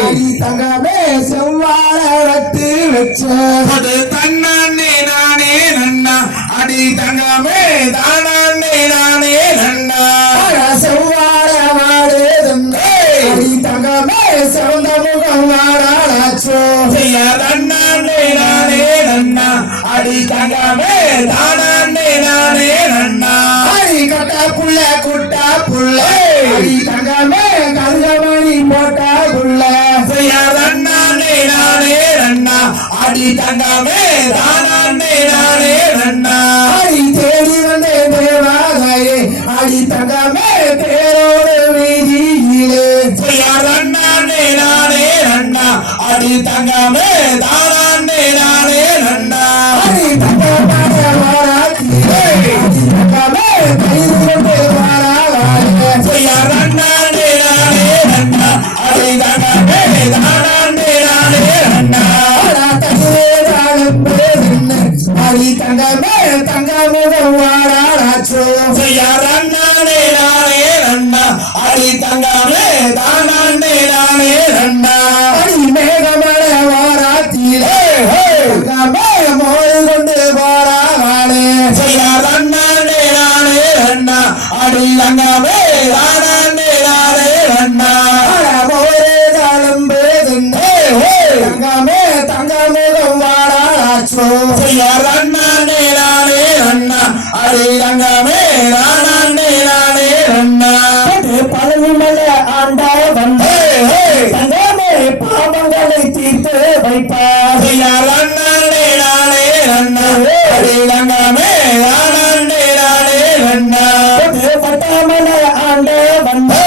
அடி தங்கமே செவ்வாழ வட்டு வச்ச தன்னானே நானே நன்னா அடி தங்கமே தானே நானே நன்னா செவ்வாழ வாடு அடி தங்கமே சிறந்த முகம் வாடாச்சோ தன்னானே நானே நன்னா அடி தங்கமே தானே நானே நன்னா அடி கட்ட புள்ள குட்டா புள்ள அடி தங்கமே கருகமணி போட்டா புள்ள தன்னானே நானே நன்னா அடி தங்கமே தானே நானே நன்னா அடி தேடி வந்தே தேவாதாயே அடி தங்கமே தேரோடு வீதியிலே தன்னானே நானே நன்னா அடி தங்கமே தானே நானே நன்னா அடி தங்கமான வாராத்திலே அடி தங்கமே கைது கொண்டு வாராவாயே தன்னானே நானே நன்னா அடி தங்கமே தானே நானே நன்னா அடி தங்கமே தங்கமுகம் வாடாச்சோ தன்னானே நானே நன்னா அடி தங்கமே தானே நானே நன்னா அடி மேகமட வாராத்திலே தங்கமே மோதி கொண்டு வாராவாளே தன்னானே நானே நன்னா அடி தங்கமே தானே நானே நன்னா மோரே காலம்பு தங்கமே தங்கமுகம் வாடாச்சோ தன்னானே நானே நன்னா அடி தங்கமே தானே நானே நன்னா பழனிமலை ஆண்டா வந்தே தங்கமே பாவங்களை தீர்த்து வைப்பார் தன்னானே நானே நன்னா அடி தங்கமே தானே நானே நன்னா பட்டாமலை ஆண்டா வந்தே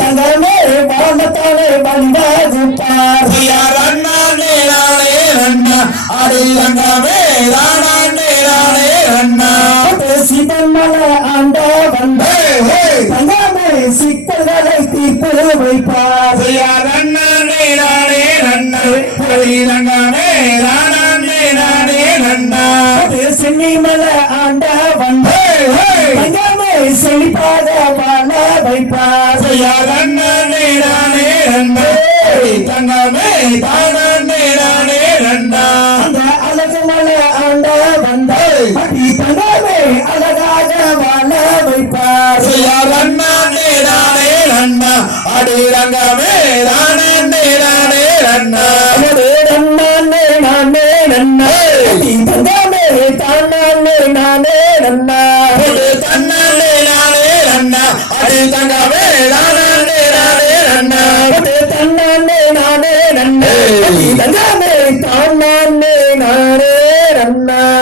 தங்கமே வானத்தாலே வந்தாகுப்பார் தன்னானே நானே நன்னா அடி தங்கமே தானே நானே நன்னா சிவமலை ஆண்டா வந்தே தங்கமே சிக்கல்களை தீர்த்து வைப்பார் தன்னானே நானே நன்னா அடி தங்கமே தானே நானே நன்னா சென்னிமலை ஆண்டா வந்தே தங்கமே செழிப்பாக வாழ வைப்பார் தன்னானே நானே நன்னா அடி தங்கமே தானே நானே நன்னா அந்த அழகு மலை ஆண்டா வந்தே தங்கமே அழகாக வாழ வைப்பார் தன்னானே நானே நன்னா அடி தங்கமே தானே நானே நன்னா நானே நானே நன்னா தங்கமே தானே நானே நன்னா தன்னானே நானே நன்னா அடி தங்கமே தானே நானே நன்னா தன்னானே நானே நன்னா தங்கமே